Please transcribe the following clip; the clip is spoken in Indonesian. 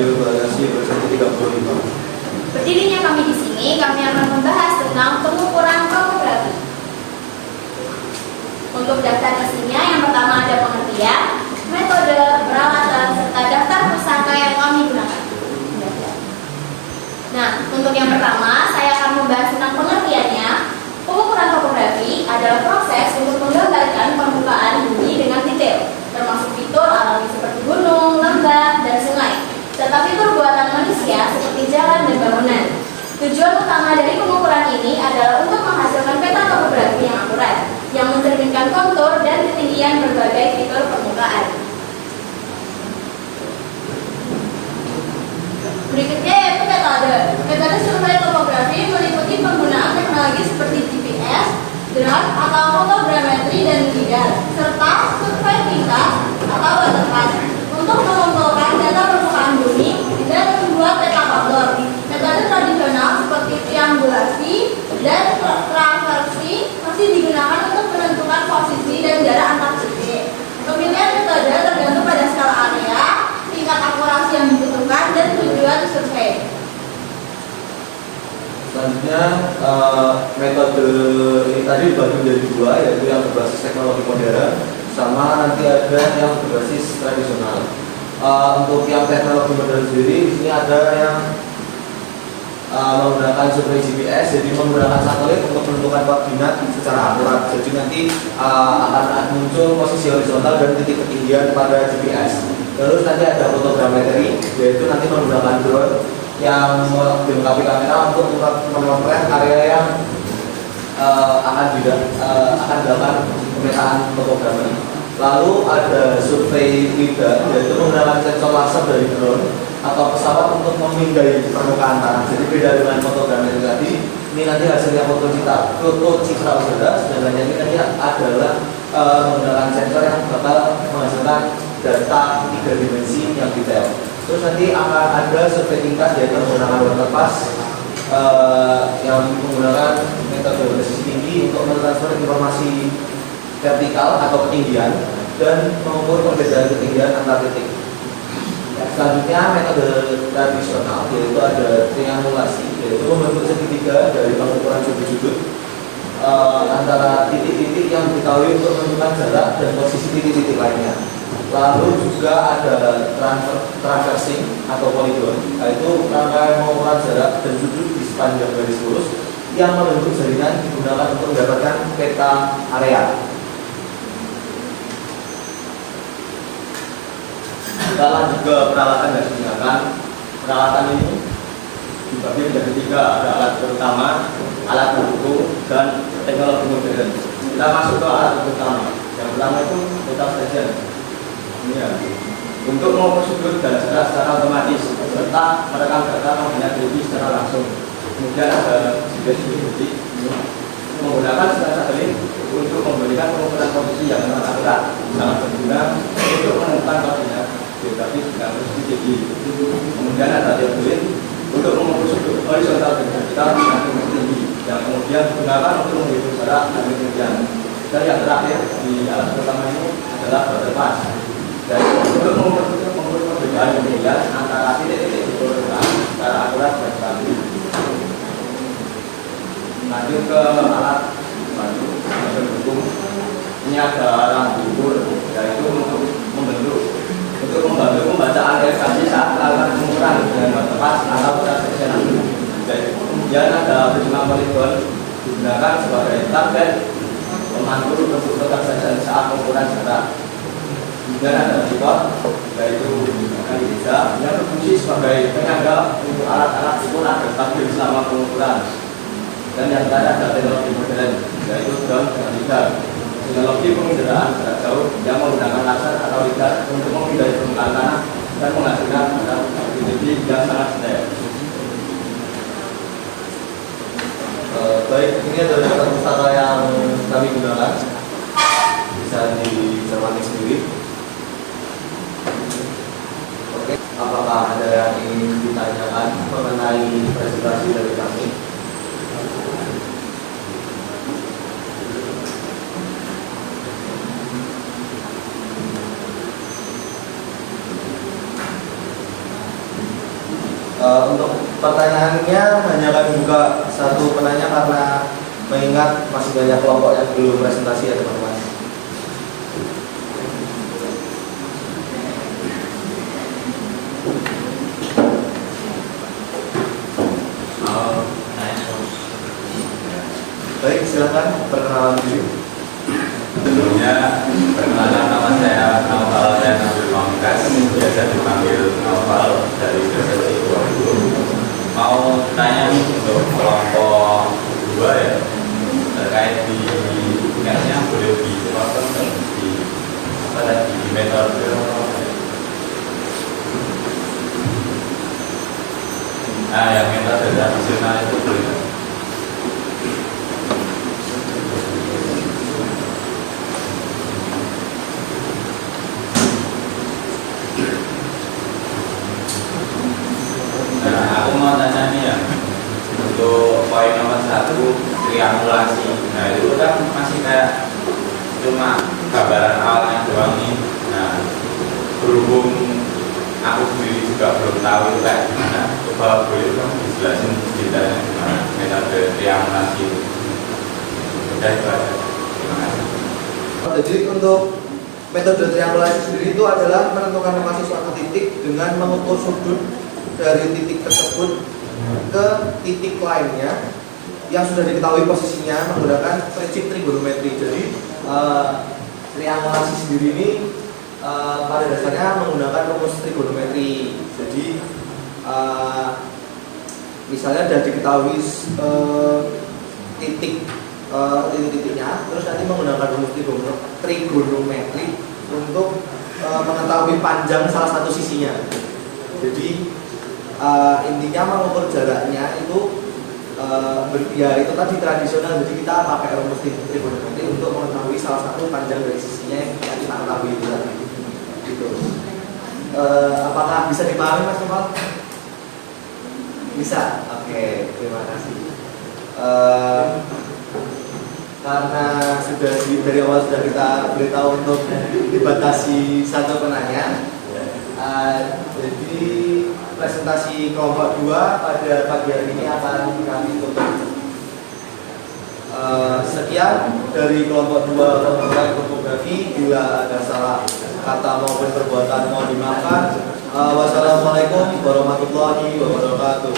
hasil evaluasi bersama 35. Berdirinya kami di sini, kami akan membahas tentang pengukuran topografi. Untuk daftar isinya, yang pertama ada pengertian, metode, peralatan, serta daftar pusaka yang kami gunakan. Nah, untuk yang pertama, saya akan membahas tentang pengertiannya. Pengukuran topografi adalah proses untuk menggambarkan permukaan bumi dengan detail, termasuk fitur alami seperti gunung, lembah, dan sungai, serta fitur buatan manusia seperti jalan dan bangunan. Tujuan utama dari pengukuran ini adalah untuk menghasilkan peta topografi yang akurat, yang mencerminkan kontur dan ketinggian berbagai fitur permukaan. Berikutnya yaitu metode. Metode survei topografi meliputi penggunaan teknologi seperti GPS, drone atau fotogrametri dan lidar, serta survei tingkat atau waterpass untuk mengumpulkan data permukaan bumi dan membuat peta kontur. Metode tradisional seperti triangulasi dan traversi masih digunakan untuk menentukan posisi dan jarak antar titik. Pemilihan metode tergantung pada skala area, tingkat akurasi yang dibutuhkan, dan tujuan survei. Selanjutnya metode ini tadi dibagi menjadi dua, yaitu yang berbasis teknologi modern sama nanti ada yang berbasis tradisional. Untuk yang teknologi modern sendiri di sini ada yang menggunakan survei GPS, jadi menggunakan satelit untuk menentukan koordinat secara akurat. Jadi nanti akan muncul posisi horizontal dan titik ketinggian pada GPS. Terus nanti ada fotogrametri, yaitu nanti menggunakan drone yang dilengkapi kamera untuk memotret area yang akan dilakukan pemetaan topografi. Lalu ada survei lidar, yaitu menggunakan sensor laser dari drone atau pesawat untuk memindai permukaan tanah. Jadi beda dengan fotogrametri tadi, ini nanti hasilnya foto citra udara, sedangkan ini nanti adalah menggunakan sensor yang bakal menghasilkan data 3 dimensi yang detail. Terus nanti akan ada survei tingkat, yaitu menggunakan waterpass yang menggunakan metode presisi tinggi untuk mentransfer informasi vertikal atau ketinggian dan mengukur perbedaan ketinggian antar titik. Selanjutnya metode tradisional, yaitu ada triangulasi, yaitu membentuk segitiga dari pengukuran sudut-sudut antara titik-titik yang diketahui untuk menentukan jarak dan posisi titik-titik lainnya. Lalu juga ada traversing atau poligon, yaitu rangkaian pengukuran jarak dan sudut di sepanjang garis lurus yang membentuk jaringan digunakan untuk mendapatkan peta area. Kita lanjut ke peralatan yang digunakan. Peralatan ini dibagi menjadi 3, ada alat utama, alat pendukung, dan teknologi modern. Kita masuk ke alat utama. Yang pertama itu data station. Ini ya, untuk mengukur sudut dan jarak secara otomatis serta merekam data koordinat bumi secara langsung. Kemudian ada GPS menggunakan satelit untuk memberikan pengukuran posisi yang sangat akurat, sangat berguna untuk menemukan koordinat geografis dengan posisi tinggi. Kemudian ada tablet untuk mengukur sudut horizontal dan vertikal dengan posisi tinggi, yang kemudian digunakan untuk menghitung jarak dan ketinggian. Dan yang terakhir di alat pertama ini adalah waterpass. Dan untuk mengukur perbedaan ketinggian antara titik-titik di permukaan secara akurat dan stabil. Lanjut ke alat bantu pendukung. Ini ada rambu ukur, yaitu untuk membantu pembacaan elevasi saat melakukan pengukuran dengan waterpass atau transeksional. Kemudian ada prisma poligon digunakan sebagai tablet pemandu untuk transection saat pengukuran jarak. Kemudian ada tripod, yaitu yang berfungsi sebagai penyangga untuk alat-alat ukur agar stabil selama pengukuran. Dan yang terakhir ada teknologi modern, yaitu drone dan lidar. Teknologi penginderaan jarak jauh yang menggunakan laser atau lidar untuk memindai permukaan tanah dan menghasilkan data tinggi yang sangat detail. Baik, ini adalah data pustaka yang kami gunakan, bisa dicermati sendiri. Oke, apakah ada yang ingin ditanyakan mengenai presentasi dari kami? Untuk pertanyaannya hanya kami buka satu penanya karena mengingat masih banyak kelompok yang belum presentasi ya teman-teman. Baik, silakan perkenalan diri. Sebelumnya, perkenalan nama saya Naufal dan Abdul Mamkas, biasa dipanggil Naufal dari Persepsi 20. Mau tanya nih untuk kelompok 2 ya, terkait di kayaknya boleh dipotong di apa tadi di metode yang metode tradisional itu boleh. Aku mau tanya nih ya, untuk poin nomor 1 triangulasi. Nah itu kan masih kayak cuma gambaran awalnya doang nih. Nah berhubung aku sendiri juga belum tahu itu kayak gimana, coba boleh dong dijelasin detailnya gimana metode triangulasi itu. Udah itu aja. Terima kasih. Jadi untuk metode triangulasi sendiri itu adalah menentukan lokasi suatu titik dengan mengukur sudut dari titik tersebut ke titik lainnya yang sudah diketahui posisinya menggunakan prinsip trigonometri. Jadi triangulasi sendiri ini pada dasarnya menggunakan rumus trigonometri. Jadi misalnya sudah diketahui titik-titiknya, terus nanti menggunakan rumus trigonometri untuk mengetahui panjang salah satu sisinya. Jadi intinya mengukur jaraknya itu ya itu tadi tradisional. Jadi kita pakai rumus trigonometri untuk mengetahui salah satu panjang dari sisinya yang kita ketahui itu tadi. Gitu. Apakah bisa dipahami Mas Kemal? Bisa. Oke, terima kasih. Karena sudah dari awal sudah kita beritahu untuk dibatasi satu penanya, jadi presentasi kelompok 2 pada pagi hari ini akan kami tutup. Sekian dari kelompok 2 pembukaan topografi. Bila ada salah kata maupun perbuatan mohon dimaafkan. Wassalamualaikum warahmatullahi wabarakatuh.